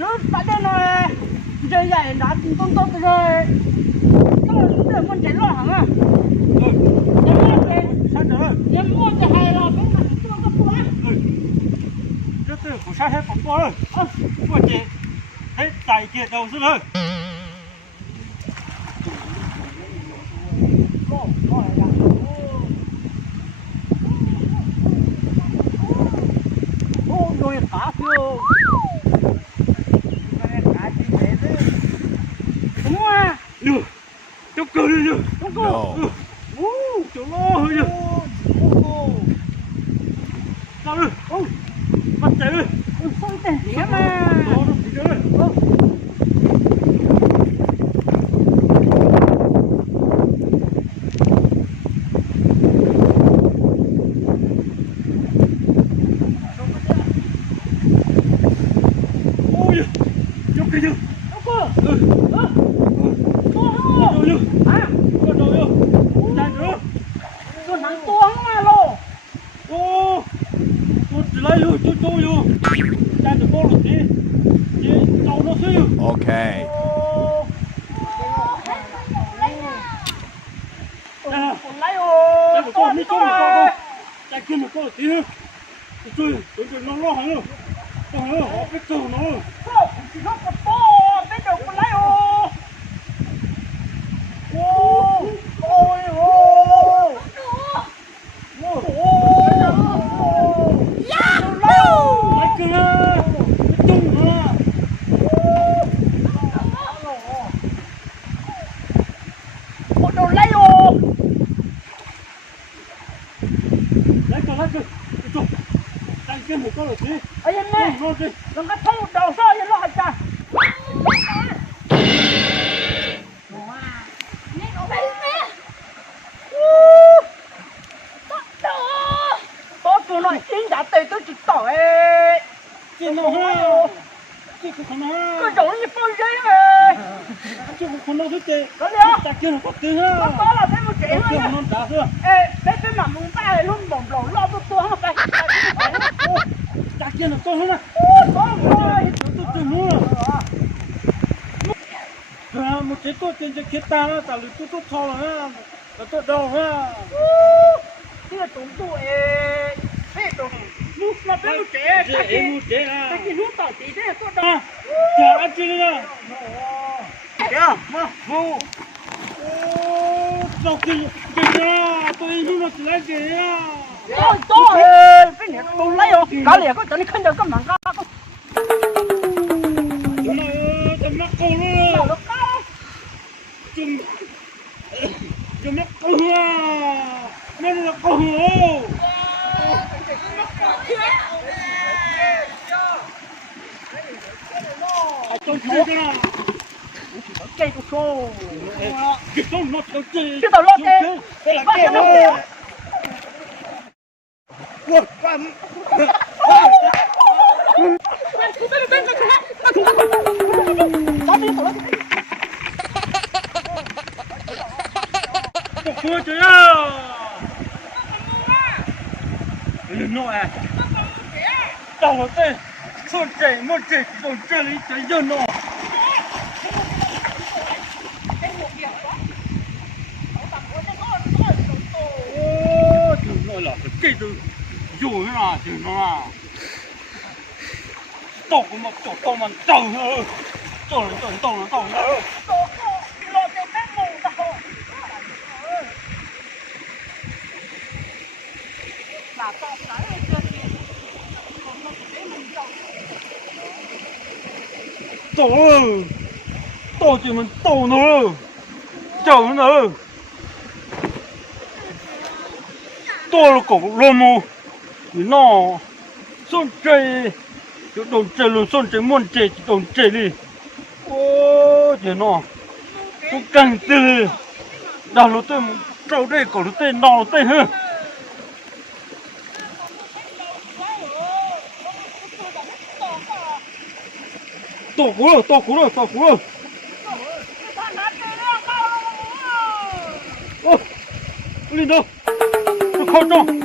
nó tại đây là chơi vậy đã tôn tốt rồi cái là để con chạy lo hả à em mua cái sao rồi em mua cái hay là cái thằng tôi có mua rất là của sai hết phóng rồi của chị thấy tài kia đầu rất hơi rồi cá phiêu đúng không được trong cơ đi được đúng không chỗ lo hơi được sao đi bắt chạy đi không tiền gì mà đó nó bị đấy cái gì? đâu cơ? Tua không? Đâu chứ? À? Con đâu chứ? Chạy nữa. Con thằng tua không mà lô. Ô, con chỉ lấy rồi, tôi vô. Chạy được con được đi. Đi, đâu nó xíu. Okay. Con lấy ô. Chạy được con, đi con. Chạy kia được con được tí nữa. Tôi nó lo hả nữa. Còn nữa, họ biết cầu nó. Nó có to, biết được con lấy ô. Ôi ô. Lấy kia. Tung hả? Một đồ lấy ô. Lấy kia. Chụp. Chạy kia một con được tí. Ê em nè. Đừng có thấy một đầu sao vậy lo hả cha. Tôi nói in đã tê tôi chỉ tỏi Chị nó ha. Chị không ha. cái chỗ như phơi giấy mà Chị không nó thích chị. đó nhá Chạy kia nó có tí ha. nó có là thấy một chị Kia thôi nó đã chưa? ê cái mặt mũi ta luôn bỏng lỗ lo tôi không phải Chạy kia nó to hơn nè. có rồi Tôi mua. Một chế tôi trên cái kia ta nó, tại vì tôi thò là tôi đầu ha. cái là chúng tôi thế tôi lúc mà biết một trẻ Một chế à. cái gì lúc tỏi tí thế tôi đâu Chờ ăn chi nữa. kìa Ô, đâu kìa tôi lúc nó chỉ lấy kìa. tôi cái này tôi lấy rồi cả liền có cho nên khinh được cái mảng cá có Chúng nó tầm mắc câu nữa. nó cá Chúng mắc câu ha. Nên là câu hổ. Tôi chơi cái nào. cây của cô Cái tao nó tao chơi. cái tàu lót thế Đây là cái đó. Ủa, cầm. Cua chơi à. Đừng nói à. Tao nó tên. Son chạy một chạy còn chơi lấy chạy dân nó. Ô, đừng nói là cái từ dù thế nào đừng nói à. Tổ của một tổ to mà tàu nữa. Tổ nữa. Tổ ơi. Tổ chỉ mình tổ nữa. Chồng nữa. Tổ là cổ lô mù. Nó son chơi. Đồn chơi luôn son chơi muôn chơi đồn chơi đi. Ô trời nó. Tôi càng từ. Đào nó tên trâu đây cổ nó tên nó tên hả. Tổ cú rồi. Ô, lên đâu? Nó khó trong.